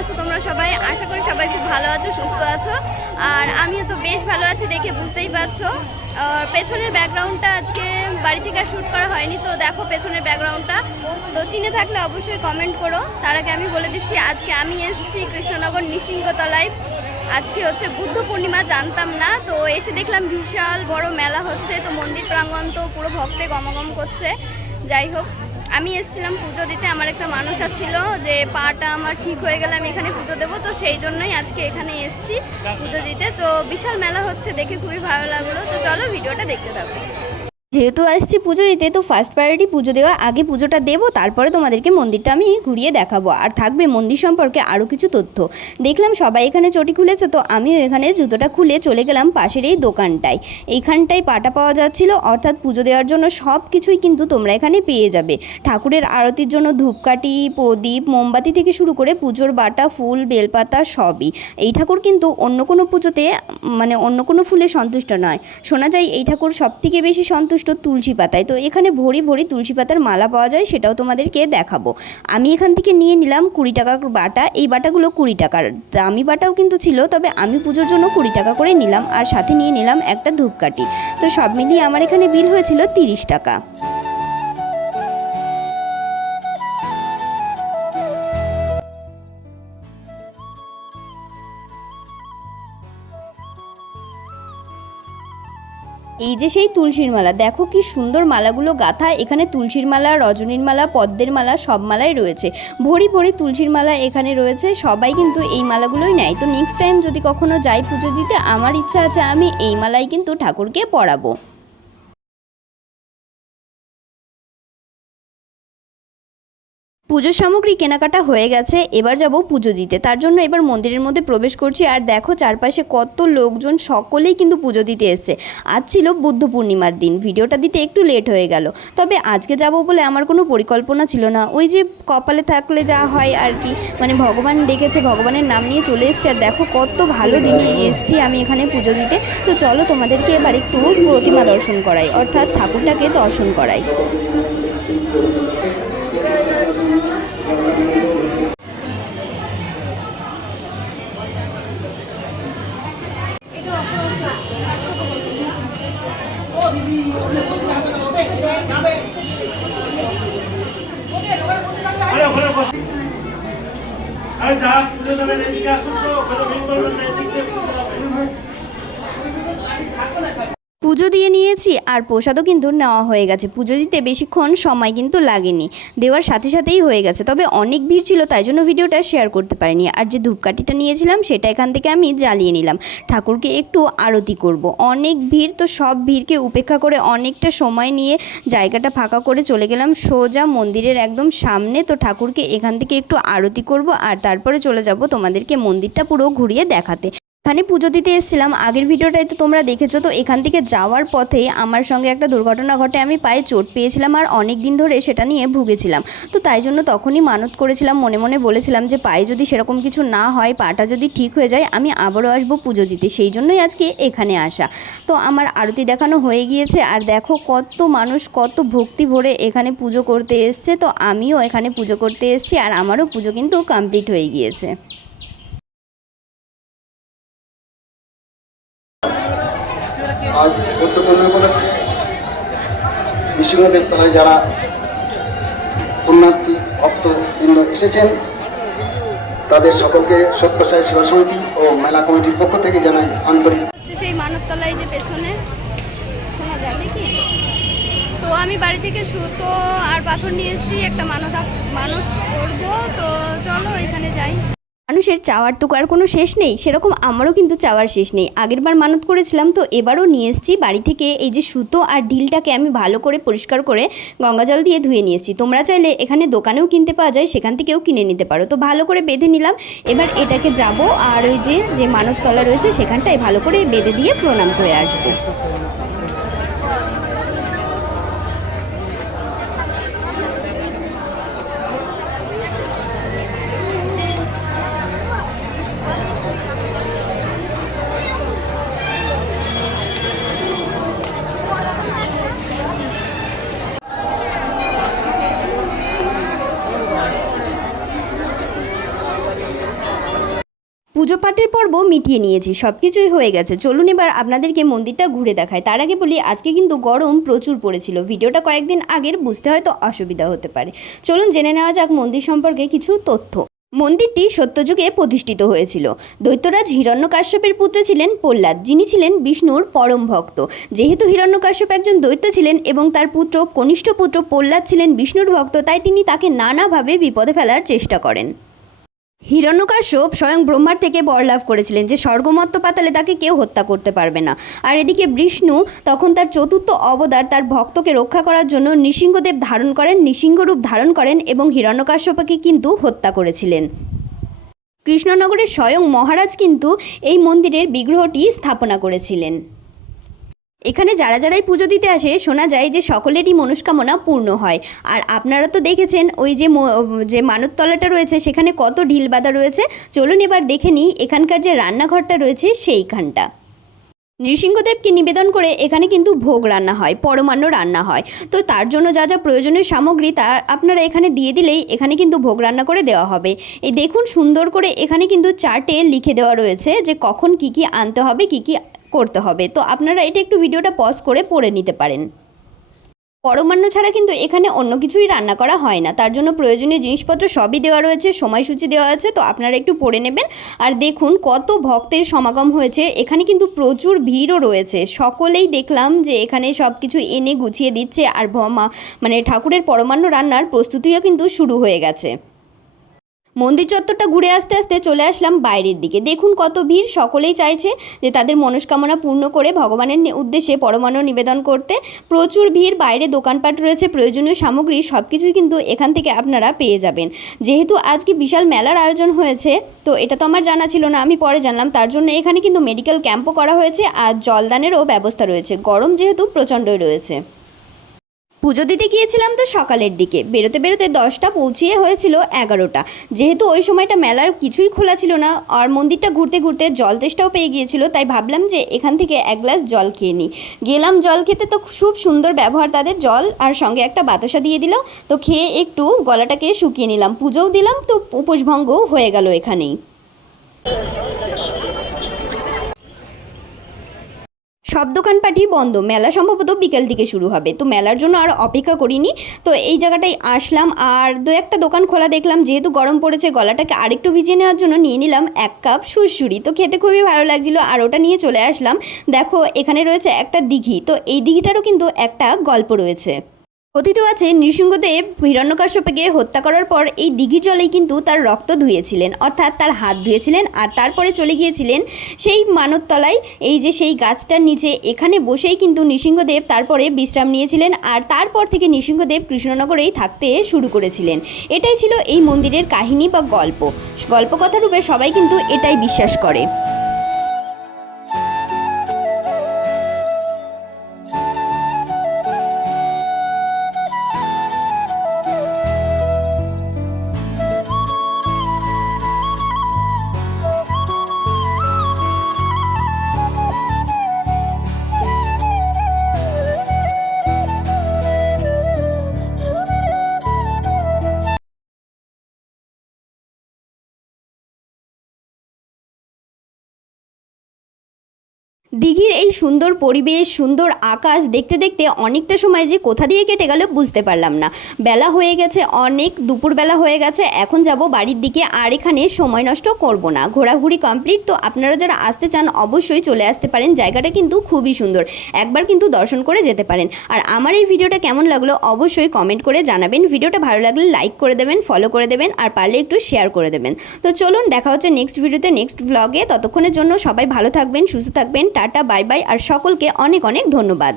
আছো তোমরা সবাই? আশা করি সবাই খুব ভালো আছো, সুস্থ আছো। আর আমিও তো বেশ ভালো আছি, দেখে বুঝতেই পারছো। আর পেছনের ব্যাকগ্রাউন্ডটা আজকে বাড়ি থেকে শ্যুট করা হয়নি, তো দেখো পেছনের ব্যাকগ্রাউন্ডটা। তো চিনে থাকলে অবশ্যই কমেন্ট করো। তার আগে আমি বলে দিচ্ছি, আজকে আমি এসেছি কৃষ্ণনগর নৃসিংহতলায়। আজকে হচ্ছে বুদ্ধ পূর্ণিমা, জানতাম না। তো এসে দেখলাম বিশাল বড় মেলা হচ্ছে, তো মন্দির প্রাঙ্গণ তো পুরো ভক্তে গমগম করছে। যাই হোক, আমি এসেছিলাম পুজো দিতে। আমার একটা মানসা ছিল যে পাটা আমার ঠিক হয়ে গেলে আমি এখানে পুজো দেবো, তো সেই জন্যই আজকে এখানে এসেছি পুজো দিতে। তো বিশাল মেলা হচ্ছে, দেখে খুবই ভালো লাগলো। তো চলো ভিডিওটা দেখতে থাকো। যেহেতু আসছি পুজো দিতে, তো ফার্স্ট প্রায়োরিটি পুজো দেওয়া, আগে পুজোটা দেবো, তারপরে তোমাদেরকে মন্দিরটা আমি ঘুরিয়ে দেখাবো। আর থাকবে মন্দির সম্পর্কে আরও কিছু তথ্য। দেখলাম সবাই এখানে চটি খুলেছে, তো আমিও এখানে জুতোটা খুলে চলে গেলাম পাশের এই দোকানটায়। এইখানটায় পাটা পাওয়া যাচ্ছিলো, অর্থাৎ পুজো দেওয়ার জন্য সব কিছুই কিন্তু তোমরা এখানে পেয়ে যাবে। ঠাকুরের আরতির জন্য ধূপকাঠি, প্রদীপ, মোমবাতি থেকে শুরু করে পুজোর বাটা, ফুল, বেলপাতা সবই। এই ঠাকুর কিন্তু অন্য কোনো পুজোতে মানে অন্য কোনো ফুলে সন্তুষ্ট নয়। শোনা যায় এই ঠাকুর সবথেকে বেশি সন্তুষ্ট তুলসী পাতায়। তো এখানে ভরি ভরি তুলসী পাতার মালা পাওয়া যায়, সেটাও তোমাদেরকে দেখাবো। আমি এখান থেকে নিয়ে নিলাম 20 টাকার বাটা। এই বাটাগুলো 20 টাকার, দামি বাটাও কিন্তু ছিল, তবে আমি পুজোর জন্য 20 টাকা করে নিলাম। আর সাথে নিয়ে নিলাম একটা ধূপকাঠি। তো সব মিলিয়ে আমার এখানে বিল হয়েছিল 30 টাকা। এই যে সেই তুলসীর মালা, দেখো কি সুন্দর মালাগুলো গাঁথা। এখানে তুলসীর মালা, রজনীর মালা, পদ্মের মালা সব মালাই রয়েছে। ভরি ভরি তুলসীর মালা এখানে রয়েছে। সবাই কিন্তু এই মালাগুলোই নেয়। তো নেক্সট টাইম যদি কখনো যাই পুজো দিতে, আমার ইচ্ছা আছে আমি এই মালাই কিন্তু ঠাকুরকে পরাবো। পুজোর সামগ্রী কেনাকাটা হয়ে গেছে, এবার যাব পুজো দিতে। তার জন্য এবার মন্দিরের মধ্যে প্রবেশ করছি। আর দেখো চারপাশে কত লোকজন, সকলেই কিন্তু পুজো দিতে এসছে। আজ ছিল বুদ্ধ পূর্ণিমার দিন, ভিডিওটা দিতে একটু লেট হয়ে গেল। তবে আজকে যাব বলে আমার কোনো পরিকল্পনা ছিল না। ওই যে কপালে থাকলে যা হয় আর কি, মানে ভগবান ডেকেছে, ভগবানের নাম নিয়ে চলে এসেছি। আর দেখো কত ভালো দিনে এসেছি আমি এখানে পুজো দিতে। তো চলো তোমাদেরকে এবার একটু প্রতিমা দর্শন করাই, অর্থাৎ ঠাকুরটাকে দর্শন করাই। যারা পুজো দেবেন এদিকে আসুন, তো ওখানে ভিড় করবেন না, এদিকে পুজো দিয়ে নিয়েছি আর প্রসাদও কিন্তু নেওয়া হয়ে গেছে। পুজো দিতে বেশিক্ষণ সময় কিন্তু লাগেনি, দেওয়ার সাথে সাথেই হয়ে গেছে। তবে অনেক ভিড় ছিল, তাই জন্য ভিডিওটা শেয়ার করতে পারিনি। আর যে ধূপকাঠিটা নিয়েছিলাম সেটা এখান থেকে আমি জ্বালিয়ে নিলাম, ঠাকুরকে একটু আরতি করব। অনেক ভিড়, তো সব ভিড়কে উপেক্ষা করে অনেকটা সময় নিয়ে জায়গাটা ফাঁকা করে চলে গেলাম সোজা মন্দিরের একদম সামনে। তো ঠাকুরকে এখান থেকে একটু আরতি করব, আর তারপরে চলে যাব তোমাদেরকে মন্দিরটা পুরো ঘুরিয়ে দেখাতে। এখানে পুজো দিতে এসেছিলাম, আগের ভিডিওটাই তো তোমরা দেখেছো। তো এখান থেকে যাওয়ার পথে আমার সঙ্গে একটা দুর্ঘটনা ঘটে, আমি পায়ে চোট পেয়েছিলাম আর অনেক দিন ধরে সেটা নিয়ে ভুগেছিলাম। তো তাই জন্য তখনই মানত করেছিলাম, মনে মনে বলেছিলাম যে পায়ে যদি সেরকম কিছু না হয়, পাটা যদি ঠিক হয়ে যায়, আমি আবারও আসবো পুজো দিতে। সেই জন্যই আজকে এখানে আসা। তো আমার আরতি দেখানো হয়ে গিয়েছে, আর দেখো কত মানুষ কত ভক্তি ভরে এখানে পুজো করতে এসছে। তো আমিও এখানে পুজো করতে এসেছি, আর আমারও পুজো কিন্তু কমপ্লিট হয়ে গিয়েছে। আজ বুদ্ধ পূর্ণিমা উপলক্ষে নৃসিংহদেব তলায় যারা পুণ্যার্থী ভক্তবৃন্দ এসেছেন, তাদের সকলকে সত্যসাই সেবা সমিতি ও মেলা কমিটির পক্ষ থেকে জানাই আন্তরিক। সেই মানবতলায় যে পেছনে শোনা যায় নাকি। তো আমি বাড়ি থেকে সুতো আর পাথর নিয়ে এসেছি, একটা মানুষ করবো। তো চলো এখানে যাই। মানুষের চাওয়ার তো আর কোনো শেষ নেই, সেরকম আমারও কিন্তু চাওয়ার শেষ নেই। আগের বার মানত করেছিলাম, তো এবারও নিয়ে এসেছি বাড়ি থেকে এই যে সুতো আর ঢিলটাকে আমি ভালো করে পরিষ্কার করে গঙ্গা জল দিয়ে ধুয়ে নিয়েছি। তোমরা চাইলে এখানে দোকানেও কিনতে পাওয়া যায়, সেখান থেকেও কিনে নিতে পারো। তো ভালো করে বেঁধে নিলাম। এবার এটাকে যাব আর ওই যে মানবতলা রয়েছে সেখানটায় ভালো করে বেঁধে দিয়ে প্রণাম করে আসবো। পুজো পাঠের পর্ব মিটিয়ে নিয়েছি, সব কিছুই হয়ে গেছে। চলুন এবার আপনাদেরকে মন্দিরটা ঘুরে দেখায়। তার আগে বলি আজকে কিন্তু গরম প্রচুর পড়েছিল। ভিডিওটা কয়েকদিন আগের, বুঝতে হয়তো অসুবিধা হতে পারে। চলুন জেনে নেওয়া যাক মন্দির সম্পর্কে কিছু তথ্য। মন্দিরটি সত্যযুগে প্রতিষ্ঠিত হয়েছিল। দৈত্যরাজ হিরণ্যকাশ্যপের পুত্র ছিলেন প্রহ্লাদ, যিনি ছিলেন বিষ্ণুর পরম ভক্ত। যেহেতু হিরণ্যকাশ্যপ একজন দৈত্য ছিলেন এবং তার পুত্র কনিষ্ঠ পুত্র প্রহ্লাদ ছিলেন বিষ্ণুর ভক্ত, তাই তিনি তাকে নানাভাবে বিপদে ফেলার চেষ্টা করেন। হিরণ্যকাশ্যপ স্বয়ং ব্রহ্মার থেকে বর লাভ করেছিলেন যে স্বর্গমত্ত পাতালে তাকে কেউ হত্যা করতে পারবে না। আর এদিকে বিষ্ণু তখন তার চতুর্থ অবতার তার ভক্তকে রক্ষা করার জন্য নৃসিংহদেব নৃসিংহরূপ ধারণ করেন এবং হিরণ্যকাশ্যপকে কিন্তু হত্যা করেছিলেন। কৃষ্ণনগরের স্বয়ং মহারাজ কিন্তু এই মন্দিরের বিগ্রহটি স্থাপনা করেছিলেন। এখানে যারাই পুজো দিতে আসে শোনা যায় যে সকলেরই মনস্কামনা পূর্ণ হয়। আর আপনারা তো দেখেছেন ওই যে মানবতলাটা রয়েছে সেখানে কত ঢিল বাঁধা রয়েছে। চলুন এবার দেখে নিই এখানকার যে রান্নাঘরটা রয়েছে সেইখানটা। নৃসিংহদেবকে নিবেদন করে এখানে কিন্তু ভোগ রান্না হয়, পরমান্ন রান্না হয়। তো তার জন্য যা যা প্রয়োজনীয় সামগ্রী তা আপনারা এখানে দিয়ে দিলেই এখানে কিন্তু ভোগ রান্না করে দেওয়া হবে। এই দেখুন সুন্দর করে এখানে কিন্তু চার্টে লিখে দেওয়া রয়েছে যে কখন কি কি আনতে হবে, কি কি করতে হবে। তো আপনারা এটা একটু ভিডিওটা পজ করে পড়ে নিতে পারেন। পরমান্ন ছাড়া কিন্তু এখানে অন্য কিছুই রান্না করা হয় না, তার জন্য প্রয়োজনীয় জিনিসপত্র সবই দেওয়া রয়েছে, সময়সূচি দেওয়া আছে। তো আপনারা একটু পড়ে নেবেন। আর দেখুন কত ভক্তের সমাগম হয়েছে, এখানে কিন্তু প্রচুর ভিড়ও রয়েছে। সকলেই দেখলাম যে এখানে সব কিছু এনে গুছিয়ে দিচ্ছে আর ঠাকুরের পরমান্ন রান্নার প্রস্তুতিও কিন্তু শুরু হয়ে গেছে। মন্দির চত্বরটা ঘুরে আসতে আসতে চলে আসলাম বাইরের দিকে। দেখুন কত ভিড়, সকলেই চাইছে যে তাদের মনস্কামনা পূর্ণ করে ভগবানের উদ্দেশ্যে পরমান্ন নিবেদন করতে। প্রচুর ভিড়, বাইরে দোকানপাট রয়েছে, প্রয়োজনীয় সামগ্রী সব কিছুই কিন্তু এখান থেকে আপনারা পেয়ে যাবেন। যেহেতু আজকে বিশাল মেলার আয়োজন হয়েছে, তো এটা তো আমার জানা ছিল না, আমি পরে জানলাম। তার জন্য এখানে কিন্তু মেডিকেল ক্যাম্পও করা হয়েছে আর জলদানেরও ব্যবস্থা রয়েছে। গরম যেহেতু প্রচণ্ডই রয়েছে। পুজো দিতে গিয়েছিলাম তো সকালের দিকে, বেরোতে বেরোতে 10টা পৌঁছিয়ে হয়েছিল 11টা। যেহেতু ওই সময়টা মেলার কিছুই খোলা ছিল না আর মন্দিরটা ঘুরতে ঘুরতে জল তেষ্টাও পেয়ে গিয়েছিল, তাই ভাবলাম যে এখান থেকে এক গ্লাস জল খেয়ে নিই। গেলাম জল খেতে, তো খুব সুন্দর ব্যবহার তাদের, জল আর সঙ্গে একটা বাতাসা দিয়ে দিল। তো খেয়ে একটু গলাটাকে শুকিয়ে নিলাম, পুজোও দিলাম, তো উপোসভঙ্গ হয়ে গেল এখানেই। সব দোকানপাটই বন্ধ, মেলা সম্ভবত বিকেল থেকে শুরু হবে। তো মেলার জন্য আর অপেক্ষা করিনি, তো এই জায়গাটায় আসলাম আর দু একটা দোকান খোলা দেখলাম। যেহেতু গরম পড়েছে গলাটাকে আরেকটু ভিজিয়ে নেওয়ার জন্য নিয়ে নিলাম 1 কাপ সুড়সুড়ি। তো খেতে খুবই ভালো লাগছিলো আর ওটা নিয়ে চলে আসলাম। দেখো এখানে রয়েছে একটা দিঘি, তো এই দিঘিটারও কিন্তু একটা গল্প রয়েছে। কথিত আছে নৃসিংহদেব হিরণ্যকাশ্যপকে হত্যা করার পর এই দিঘির জলেই কিন্তু তার রক্ত ধুয়েছিলেন, অর্থাৎ তার হাত ধুয়েছিলেন। আর তারপরে চলে গিয়েছিলেন সেই মানবতলায়, এই যে সেই গাছটার নিচে, এখানে বসেই কিন্তু নৃসিংহদেব তারপরে বিশ্রাম নিয়েছিলেন। আর তারপর থেকে নৃসিংহদেব কৃষ্ণনগরেই থাকতে শুরু করেছিলেন। এটাই ছিল এই মন্দিরের কাহিনী বা গল্পকথা রূপে সবাই কিন্তু এটাই বিশ্বাস করে। দিঘির এই সুন্দর পরিবেশ, সুন্দর আকাশ দেখতে দেখতে অনেকটা সময় যে কোথা দিয়ে কেটে গেল বুঝতে পারলাম না। বেলা হয়ে গেছে, অনেক দুপুরবেলা হয়ে গেছে। এখন যাব বাড়ির দিকে, আর এখানে সময় নষ্ট করব না, ঘোরাঘুরি কমপ্লিট। তো আপনারা যারা আসতে চান অবশ্যই চলে আসতে পারেন, জায়গাটা কিন্তু খুবই সুন্দর, একবার কিন্তু দর্শন করে যেতে পারেন। আর আমার এই ভিডিওটা কেমন লাগলো অবশ্যই কমেন্ট করে জানাবেন। ভিডিওটা ভালো লাগলে লাইক করে দেবেন, ফলো করে দেবেন আর পারলে একটু শেয়ার করে দেবেন। তো চলুন দেখা হচ্ছে নেক্সট ভিডিওতে, নেক্সট ব্লগে। ততক্ষণের জন্য সবাই ভালো থাকবেন, সুস্থ থাকবেন। টাটা, বাই বাই, আর সকলকে অনেক অনেক ধন্যবাদ।